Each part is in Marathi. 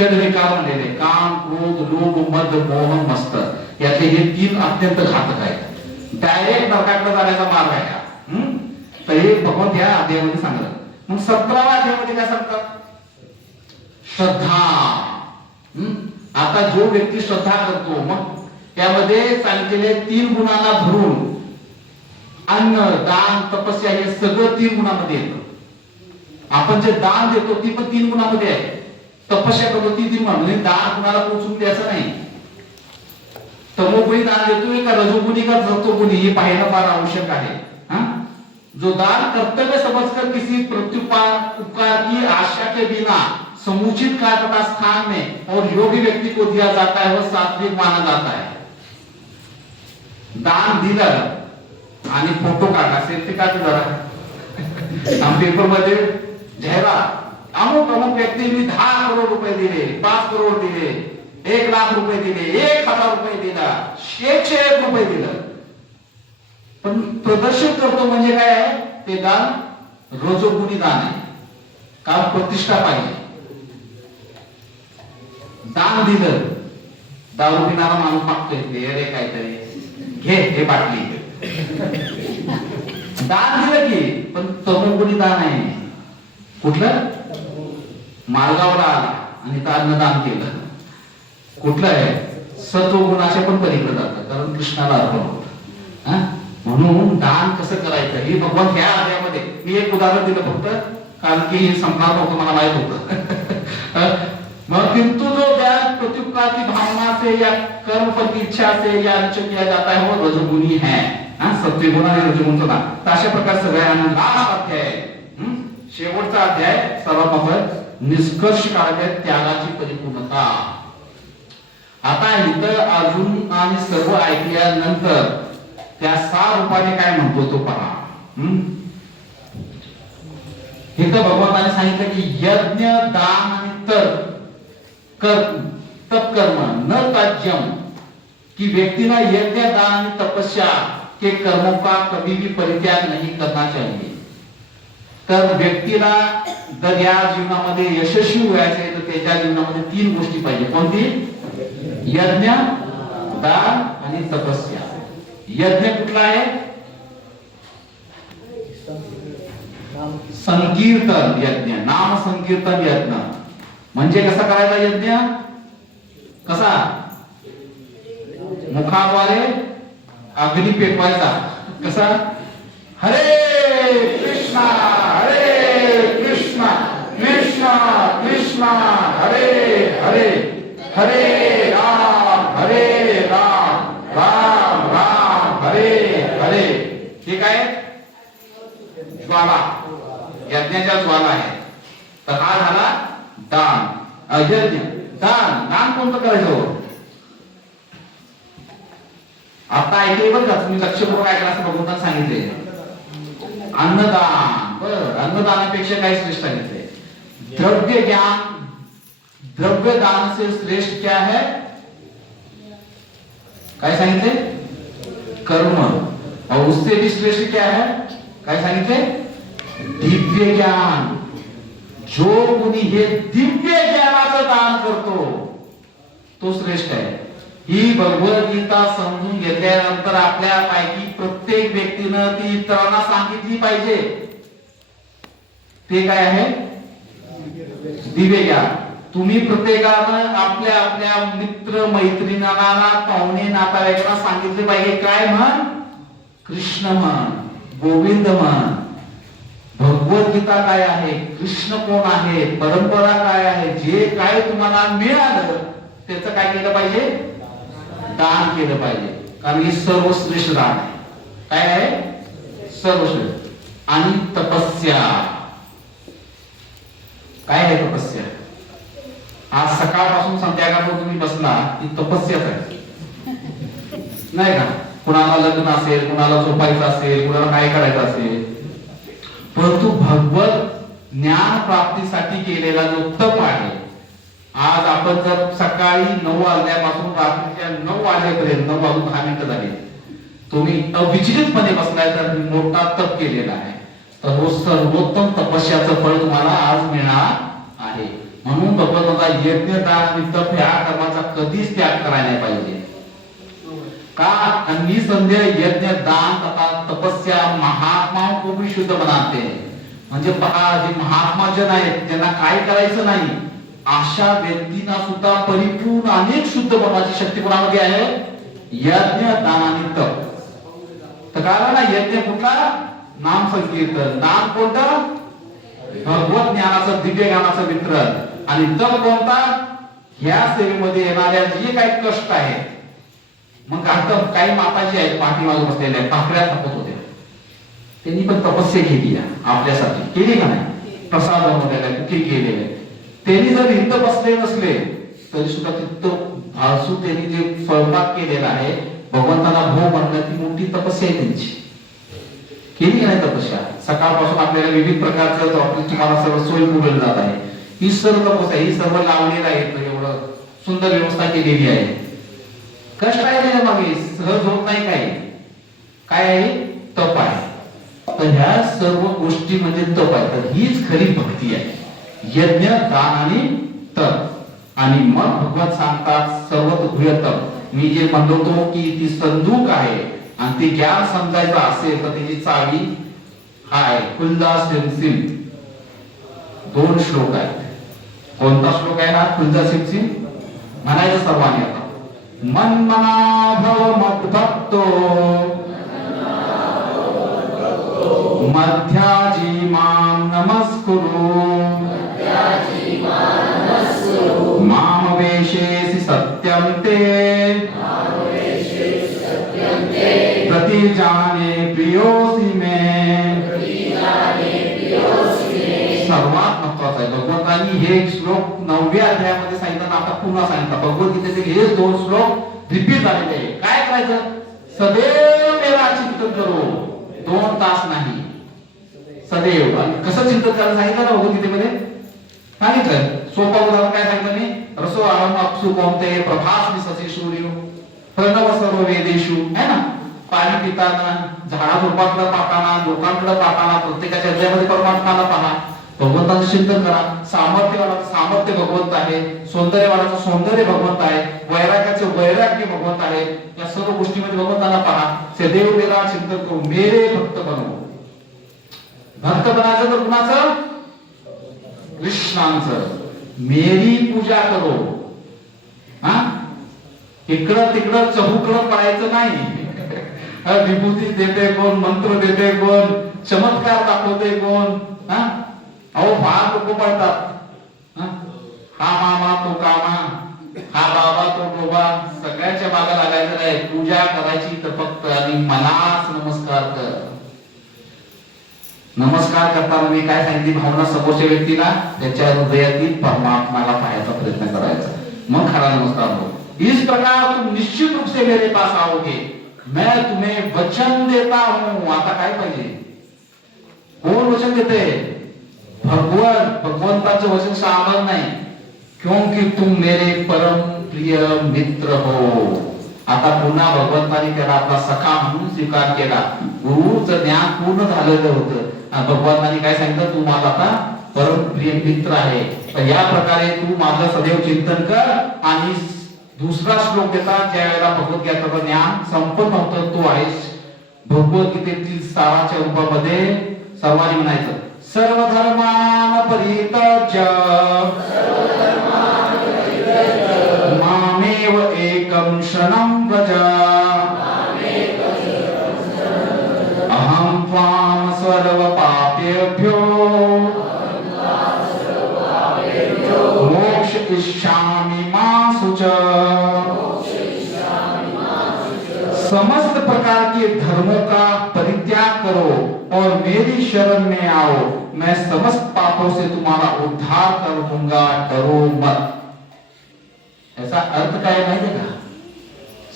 षड विकार म्हणलेले काम, क्रोध, लोभ, मद, मोह, मत्सर यातले हे 3 अत्यंत घातक आहेत. डायरेक्ट नरकाकडे जाण्याचा मार्ग आहे हा. तर हे भगवंत या अध्यायामध्ये सांगतात. मग 17व्या अध्यायामध्ये काय सांगतात? श्रद्धा. आता जो व्यक्ती श्रद्धा करतो, मग त्यामध्ये सांगितलेले 3 गुणांना धरून अन्न, दान, तपस्या हे सगळं 3 गुणांमध्ये येतं. आपण जे दान देतो ती पण 3 गुणांमध्ये आहे. तपस्या करतो ती 3 गुणांमध्ये. दान कुणाला पोचून द्यायचं नाही. तमोगुणी दान देतोय का रजोगुणी का सत्वगुणी हे पाहणं फार आवश्यक आहे. जो दान कर्तव्य समझकर किसी प्रत्युपकार की आशा के बिना समुचित कार्य तथा स्थान में और योग्य व्यक्ति को दिया जाता है वह सात्विक माना जाता है. दान दिलं आणि फोटो काढला, सेल्फी काढली जरा आम पेपर मध्ये जाहिरात, अमुक अमुक व्यक्तींनी 10 करोड रुपये दिले, 5 करोड दिले, 1 लाख रुपये दिले, 1000 रुपये दिला, 101 रुपये दिलं. पण प्रदर्शन करतो म्हणजे काय आहे? ते दान रजोगुणी दान आहे. का प्रतिष्ठा पाहिजे. दान दिलं, दारू पिणारा माणूस मागतोय, अरे काहीतरी घे हे बाटली. दान दिलं की, पण तमोगुणी दान आहे. कुठलं? माळगावला आला आणि अन्नदान केलं. कुठलं आहे? सत्वगुणाचे पण पलीकडे जातं, कारण कृष्णाला अर्पण होतं. म्हणून दान कसं करायचं हे भगवान ह्या अध्यायामध्ये, मी एक उदाहरण दिलं फक्त, कारण की हे संपणार नव्हतं, मला माहित होतं. मग किंतु जो ज्ञान प्रत्युपकार की भावना से या कर्म फल की इच्छा से या निश्चय किया जाता है वो रजोगुणी है. सत्वगुण आणि रजोगुण होता. तर अशा प्रकार सगळ्यांना लास्ट अध्याय, शेवटचा अध्याय सर्वात महत्त्वाचा निष्कर्ष काढायचा त्यागाची परिपूर्णता. आता इथं अर्जुन आणि सर्व ऐकल्यानंतर त्या 6 रूपाने काय म्हणतो तो पहा. इथं भगवंताने सांगितलं की यज्ञ, दान आणि तप कर्म न त्याज्यम, कि व्यक्ति ना यज्ञ, दान आणि तपस्या के कर्मों का कभी भी परित्याग नहीं करना चाहिए. तर व्यक्तीला जर या जीवनामध्ये यशस्वी व्हायचे तर त्याच्या जीवनामध्ये 3 गोष्टी पाहिजे. कोणती? यज्ञ, दान आणि तपस्या. यज्ञ कुठला आहे? संकीर्तन यज्ञ, नाम संकीर्तन यज्ञ. म्हणजे कसा करायचा यज्ञ? कसा? मुखाद्वारे अग्नी पेटवायचा. कसा? हरे कृष्णा कृष्णा कृष्णा हरे हरे, हरे राम राम राम हरे हरे. ठीक आहे. ज्वाला, यज्ञाच्या ज्वाला आहे. तर हा झाला दान. यज्ञ, दान. दान कोणतं करायचं? आता ऐकले बरं का, तुम्ही लक्षपूर्वक ऐकलं असं भगवंतांनी सांगितले. अन्नदान. बरं, अन्नदानापेक्षा काय श्रेष्ठ सांगितले? द्रव्य ज्ञान, द्रव्य दान से श्रेष्ठ क्या है? काय सांगितले? कर्म. और उससे भी श्रेष्ठ क्या है? काय सांगितले? दिव्य ज्ञान. जो मुनी हे दिव्य ज्ञानाचं दान करतो तो श्रेष्ठ आहे. ही भगवद्गीता समजून घेतल्यानंतर आपल्यापैकी प्रत्येक व्यक्तीनं ती इतरांना सांगितली पाहिजे. ते काय आहे? दिव्य ज्ञान. तुम्ही प्रत्येकानं आपल्या आपल्या मित्र मैत्रिणींना, पाहुणे नातेवाईकांना सांगितले पाहिजे. काय म्हण? कृष्ण म्हण, गोविंद म्हण. भगवद्गीता काय आहे, कृष्ण कोण आहे, परंपरा काय आहे, जे काय तुम्हाला मिळालं त्याचं काय केलं पाहिजे? दान केलं पाहिजे. कारण हे सर्वश्रेष्ठ दान आहे. काय आहे? सर्वश्रेष्ठ. आणि तपस्या. काय आहे तपस्या? आज सकाळपासून संध्याकाळपर्यंत तुम्ही बसला ही तपस्याच आहे, नाही का? कुणाला लग्न असेल, कुणाला झोपायचं असेल, कुणाला काय करायचं असेल, परंतु भगवत ज्ञान प्राप्तीसाठी केलेला जो तप आहे, आज आपण जर सकाळी 9 वाजल्यापासून रात्रीच्या 9 वाजेपर्यंत 9 वाजून 10 मिनिटं झाली तुम्ही अविचलितपणे बसलाय तर मोठा तप केलेला आहे. तर सर्वोत्तम तपस्याचं फळ तुम्हाला आज मिळणार आहे. म्हणून भगवंताचा यज्ञ दान आणि तप ह्या कर्माचा कधीच त्याग करायला नाही पाहिजे का निसंदेह यज्ञ दान तथा तपस्या महात्माओं को भी शुद्ध बनाते हैं म्हणजे पहा जे महात्मा जन आहेत ज्यांना काय करायचं नाही अशा व्यक्तींना सुद्धा परिपूर्ण अनेक शुद्ध बनवायची शक्ती कोणामध्ये आहे यज्ञ दान आणि तप तर काय ना यज्ञ कुठला नाम संकीर्तन नाम कोणतं भगवत ज्ञानाचं दिव्य ज्ञानाचं वितरण आणि तप कोणता ह्या सेवेमध्ये येणाऱ्या जे काही कष्ट आहे मग आता काही माताजी आहेत पाठीमागे बसलेल्या भाकऱ्या थापत होत्या त्यांनी पण तपस्या केली आपल्यासाठी केली का नाही प्रसाद बनवलेला कुकी केलेले त्यांनी जर इथं बसले नसले तरी सुद्धा तिथं भासू त्यांनी जे स्वयंपाक केलेला आहे भगवंताला भोग बनण्याची मोठी तपस्या आहे त्यांची केली का नाही तपस्या सकाळपासून आपल्याला विविध प्रकारचं आपली तुम्हाला सर्व सोयी पुरवली जात आहे ही सर्व तपस्या ही सर्व लावलेलं आहे एवढं सुंदर व्यवस्था केलेली आहे कष्ट आहे त्याच्या मागे सहज होत नाही काय आहे तप आहे तर ह्या सर्व गोष्टी म्हणजे तप आहे तर हीच खरी भक्ती आहे यज्ञ दान आणि तप आणि मग भगवान सांगतात सर्वतोभय तप मी जे म्हणलो होतो की ती संदूक आहे आणि ते ज्ञान समजायचं असेल तर त्याची चावी हाय फुलदास सिंग 2 श्लोक आहेत कोणता श्लोक आहे हा फुलदास सिंग म्हणायचं सर्वांनी आता मन मना भव मद्भक्तो मध्याजी माम नमस्कुरु माम वेशेसि सत्यं ते प्रतिजाने प्रियोसि मे सर्वात महत्वाचा आहे भगवंतांनी हे श्लोक 9व्या अध्यायामध्ये सांगितलं आता पुन्हा सांगितलं भगवद्गीतेचे हे 2 श्लोक रिपीट झालेले आहे काय करायचं सदैव मेरा चिंतन करो 2 तास नाही सदैव कसं चिंतन करायला सांगितलं ना भगवद्गीतेमध्ये सांगितलं सोपा उदाहरण काय सांगितलं मी रसो अहम अपसु कोणते प्रभास्मि शशी सूर्यो प्रणव सर्व वेदेषु है ना पाणी पिताना झाडा झुडपाकडे पाहताना लोकांकडे पाहताना प्रत्येकाच्या हृदयामध्ये परमात्माला पहा भगवंताचं चिंतन करा सामर्थ्यवानाचं सामर्थ्य भगवंत आहे सौंदर्यवानाचं सौंदर्य भगवंत आहे वैराग्याचं वैराग्य भगवंत आहे या सर्व गोष्टीमध्ये भगवंताला पहा सदैव मेरा चिंतन करू मेरे भक्त बनव भक्त बनायचं तर कुणाचं कृष्णांचं मेरी पूजा करो हा इकडं तिकडं चहूकडं पडायचं नाही विभूती देते कोण मंत्र देते कोण चमत्कार दाखवते कोण हा अहो फार लोक पडतात हा मामा तो कामा हा बाबा तो डोबा सगळ्याच्या मागे लागायचं नाही पूजा करायची तर फक्त आणि मनास नमस्कार कर नमस्कार करताना मी काय सांगितली भावना समोरच्या व्यक्तीला त्याच्या हृदयातील परमात्माला पाहायचा प्रयत्न करायचा मग खरा नमस्कार हो इस प्रकार तुम निश्चित रूप से मेरे पास आओगे मैं तुम्हें वचन देता हूं आता काय पाहिजे कोण वचन देते भगवंताचं वचन सामान्य नाही क्योंकि तुम मेरे परम प्रिय मित्र हो आता पुन्हा भगवंताने त्याला आपला सखा म्हणून स्वीकार केला गुरुचं ज्ञान पूर्ण झालेलं होतं भगवंताने काय सांगितलं तू माझा आता परम प्रिय मित्र आहे तर या प्रकारे तू माझं सदैव चिंतन कर आणि दुसरा श्लोक देतात ज्या वेळेला भगवद्गीतेचं ज्ञान संपन्न होतं तो आहे भगवद्गीतेतील साराच्या रूपामध्ये सर्वांनी म्हणायचं सर्वधर्मान परित्यज्य मामेव एकं शरणं व्रज अहं त्वां सर्व पापेभ्यो मोक्ष इच्छामि मा शुच समस्त प्रकार के धर्मों का परित्याग करो और मेरी शरण में आओ मैं समस्त पापों से तुम्हारा उद्धार कर दूंगा डरो मत ऐसा अर्थ काय माहिती का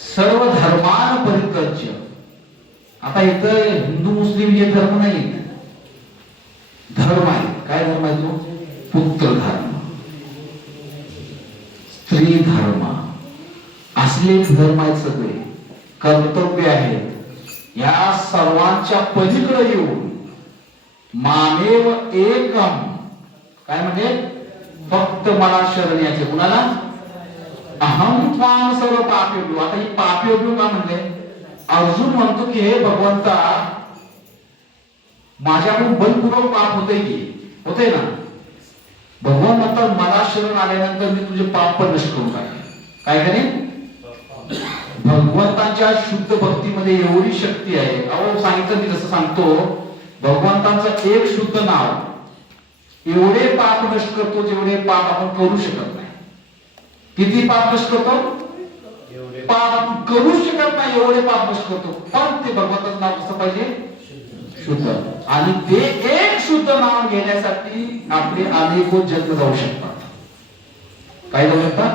सर्व धर्मान परित्यज्य आता इथं हिंदू मुस्लिम हे धर्म नाही धर्म आहे काय धर्म आहे तो पुत्र धर्म स्त्री धर्म असले धर्म आहेत सगळे कर्तव्य आहेत या सर्वांच्या पलीकडे येऊन मामेव एकम काय म्हणजे फक्त मला शरण यायचे. कुणाला? अहम त्वाम सर्व पापयोग्यो. आता ही पापयोग्यो का म्हणले? अर्जुन म्हणतो की हे भगवंता, माझ्याकडून बलपूर्वक पाप होते की होते ना. भगवान म्हणतात मला शरण आल्यानंतर मी तुझे पाप पण नष्ट करून टाकेन. काय करेन? भगवंतांच्या शुद्ध भक्तीमध्ये एवढी शक्ती आहे. अहो सांगितलं मी जसं सांगतो, भगवंतांचं एक शुद्ध नाव एवढे पाप नष्ट करतो जेवढे पाप आपण करू शकत नाही. किती पाप नष्ट करतो? पाप करू शकत नाही एवढे पाप नष्ट करतो. पण ते भगवंताचं नाव कसं पाहिजे? शुद्ध. आणि ते एक शुद्ध नाव घेण्यासाठी आपले अनेको जन्म जाऊ शकतात. काय जाऊ शकतात?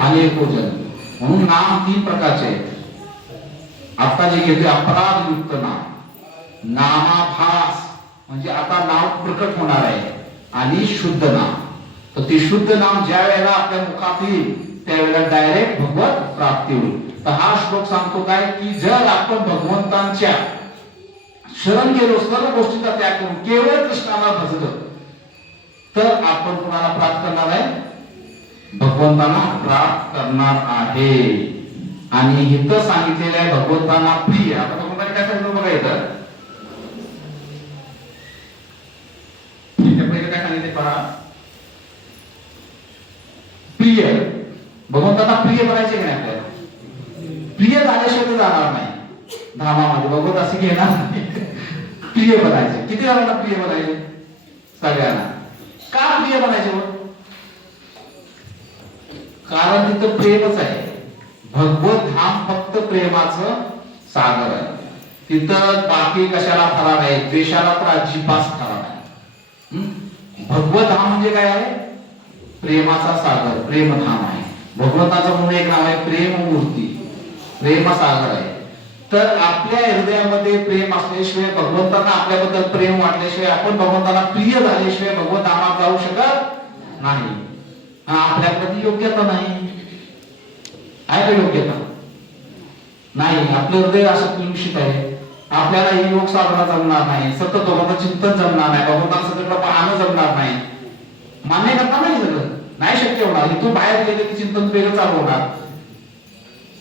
अनेको जन्म. म्हणून नाम 3 प्रकारचे आहेत. आता जे घेतले अपराधयुक्त नाम, नामाभास म्हणजे आता नाव प्रकट होणार आहे, आणि शुद्ध नाम. तर ते शुद्ध नाम ज्या वेळेला आपल्या मुखात येईल त्यावेळेला डायरेक्ट भगवत प्राप्ती होईल. तर हा श्लोक सांगतो काय की जर आपण भगवंतांच्या शरण गेलो, सर्व गोष्टीचा त्याग करून केवळ कृष्णाला भजलं, तर आपण कोणाला प्राप्त करणार आहे? भगवंतांना प्राप्त करणार आहे. आणि इथं सांगितलेलं आहे भगवंतांना प्रिय. आता भगवंताने काय सांगितलं बघा इथं. पहिले काय सांगितले पहा, प्रिय. भगवंतांना प्रिय बनायचे की नाही? आपल्याला प्रिय झाल्याशिवाय ते जाणार नाही धामामध्ये. भगवंत असे घेणार नाही. प्रिय बनायचे. किती जणांना प्रिय बनायचे? सगळ्यांना. का प्रिय बनायचे? कारण तिथं प्रेमच आहे. भगवत धाम फक्त प्रेमाचं सागर आहे. तिथं बाकी कशाला फरार आहे? द्वेषाला तर अजिबात फरार आहे. भगवत धाम म्हणजे काय आहे? प्रेमाचा सागर, प्रेमधाम आहे. भगवंताचं म्हणून एक नाव आहे प्रेममूर्ती, प्रेमसागर आहे. तर आपल्या हृदयामध्ये प्रेम असल्याशिवाय, भगवंतांना आपल्याबद्दल प्रेम वाटल्याशिवाय, आपण भगवंतांना प्रिय झाल्याशिवाय भगवंत धामात जाऊ शकत नाही. आपल्याकडे योग्यता नाही. आहे का योग्यता? नाही. आपलं हृदय असं कलुषित आहे. आपल्याला ही योग साधना जमणार नाही, सतत भगवंताचं चिंतन जमणार नाही, भगवंताचं सगळं पाहणं जमणार नाही. मान्य करता नाही सगळं नाही शक्य होणार. इथून बाहेर गेले की चिंतन वेगळं चालू होणार.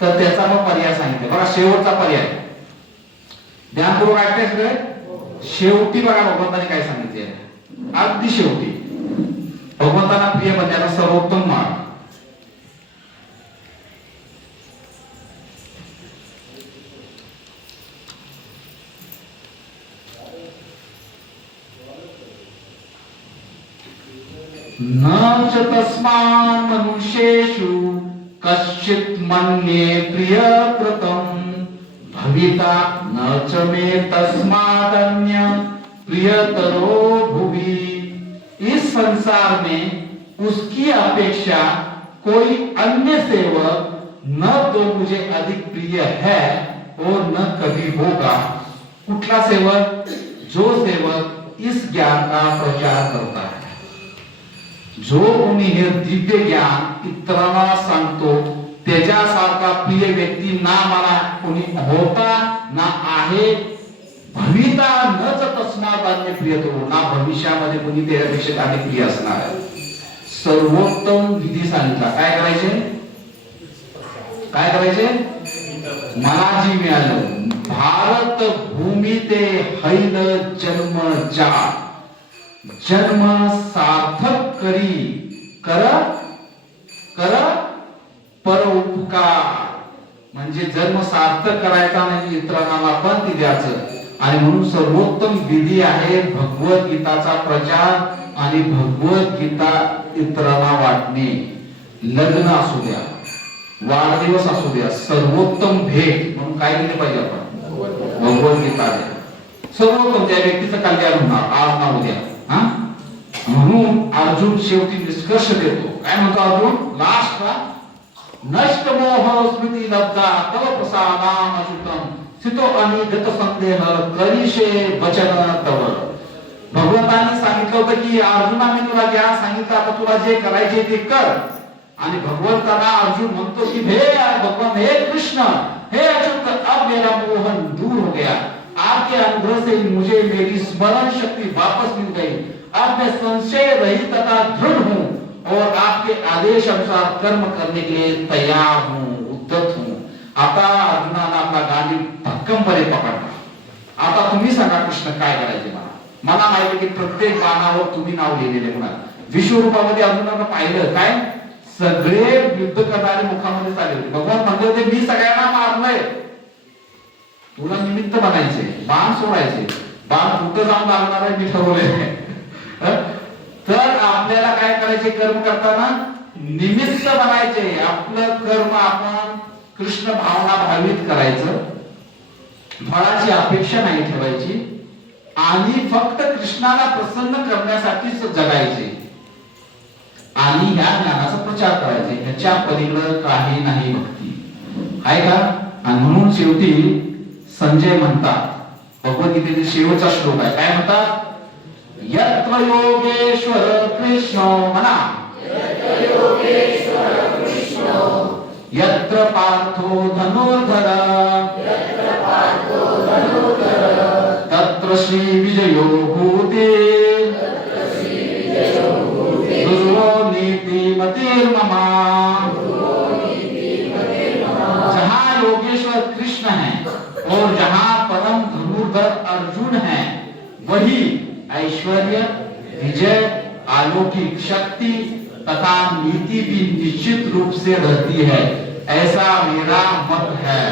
तर त्याचा मग पर्याय सांगितलं बघा. शेवटचा पर्याय ध्यानपूर्वक ऐकायचं. शेवटी बघा भगवंताने काय सांगितले. अगदी शेवटी भगवंतांना प्रिय बनण्याचा सर्वोत्तम मार्ग. न च तस्मान् मनुष्येषु कश्चित् मन्ये प्रियकृतं भविता न च मे तस्मादन्य प्रियतरो भुवि. इस संसार में उसकी अपेक्षा कोई अन्य सेवक न तो मुझे अधिक प्रिय है और न कभी होगा. कुठला सेवक? जो सेवक इस ज्ञान का प्रचार करता है. जो कोणी हे दिव्य ज्ञान इतरांना सांगतो, त्याच्यासारखा प्रिय व्यक्ती ना मला कोणी होता ना आहे. भविता न च तस्मात् अन्य प्रियतो. ना भविष्यामध्ये कोणी त्याच्यापेक्षा अधिक प्रिय असणार आहे. सर्वोत्तम विधी सांगितला. काय करायचे? काय करायचे? मला जी मिळालं भारत भूमी ते हैल जन्म जा. जन्म सार्थक करी कर कर पर उपकार. म्हणजे जन्म सार्थक करायचा आणि इतरांना पण ती द्यायचं. आणि म्हणून सर्वोत्तम विधी आहे भगवत गीताचा प्रचार आणि भगवत गीता इतरांना वाटणे. लग्न असू द्या, वाढदिवस असू द्या, सर्वोत्तम भेट म्हणून काय दिले पाहिजे आपण? भगवत गीता द्या. सर्वोत्तम त्या व्यक्तीचं कल्याण होणार आज ना उद्या. म्हणून अर्जुन शेवटी निष्कर्ष देतो. काय म्हणतो अर्जुन? लास्टला नष्ट मोह स्मृती लब्धा तव प्रसादान अच्युतम सितो अनिगत संदेह करीशे वचन तव. भगवंतांनी सांगितलं होतं की अर्जुनाने तुला ज्ञान सांगितलं, आता तुला जे करायचे ते कर. आणि भगवंतांना अर्जुन म्हणतो की हे भगवान, हे कृष्ण, हे अच्युत, अब मेरा मोहन दूर हो गया. आपके अनुग्रह से मुझे मेरी स्मरण शक्ति वापस मिल गई. अब मैं संशय रहित तथा दृढ़ हूँ और आपके आदेश अनुसार कर्म करने के लिए तैयार हूं, उद्यत हूं. आता अर्जुनानं आपला गांधी भक्कमपणे पकडला. आता तुम्ही सांगा कृष्ण काय करायचे मला. मला माहिती की प्रत्येक गाण्यावर तुम्ही नाव लिहिलेले म्हणा. विश्वरूपामध्ये अर्जुनानं पाहिलं काय सगळे युद्ध करणारे मुखामध्ये चालले होते. भगवान म्हणले होते मी सगळ्यांना मारलंय, तुला निमित्त बनायचे, बाण सोडायचे. बाण कुठं जाऊन लागणार आहे मी ठरवलंय. तर आपल्याला काय करायचे कर्म करताना निमित्त बनायचे. आपलं कर्म आपण कृष्ण भावना भावित करायचं, फळाची अपेक्षा नाही ठेवायची आणि फक्त कृष्णाला प्रसन्न करण्यासाठीच जगायचे आणि या ज्ञानाचा प्रचार करायचा. ह्याच्या पलीकडे काही नाही भक्ती आहे का. आणि म्हणून शेवटी संजय म्हणतात भगवद्गीतेतील शेवटचा श्लोक आहे काय म्हणतात यत्र योगेश्वर कृष्ण म्हणा यत्र पार्थो धनुर्धर तत्र श्री विजयो होते दुर्यो नीतिमतिर्ममा. जहां योगेश्वर कृष्ण है और जहां परम धनुर्धर अर्जुन है वही ऐश्वर्य विजय अलौकिक शक्ति तथा नीति भी निश्चित रूप से रहती है ऐसा मेरा मत है.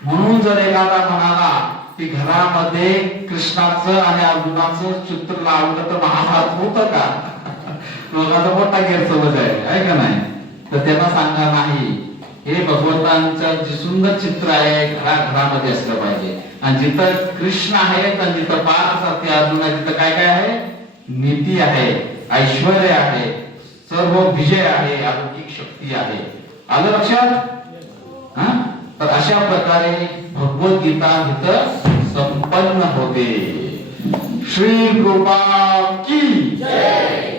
म्हणून जर एखादा म्हणाला की घरामध्ये कृष्णाचं आणि अर्जुनाचं चित्र लावलं तर महाभारत होतं का. लोकांचा मोठा गैरसमज आहे का नाही. तर त्यांना सांगा नाही हे भगवंतांचं जे सुंदर चित्र आहे घराघरामध्ये असलं पाहिजे. आणि जिथं कृष्ण आहे तर जिथं पार्थ सारखे अर्जुन आहे तिथं काय काय आहे नीती आहे, ऐश्वर्य आहे, सर्व विजय आहे, अलौकिक शक्ती आहे. आलं लक्षात. तर अशा प्रकारे भगवद्गीता इथं संपन्न होते. श्री कृपा की जय.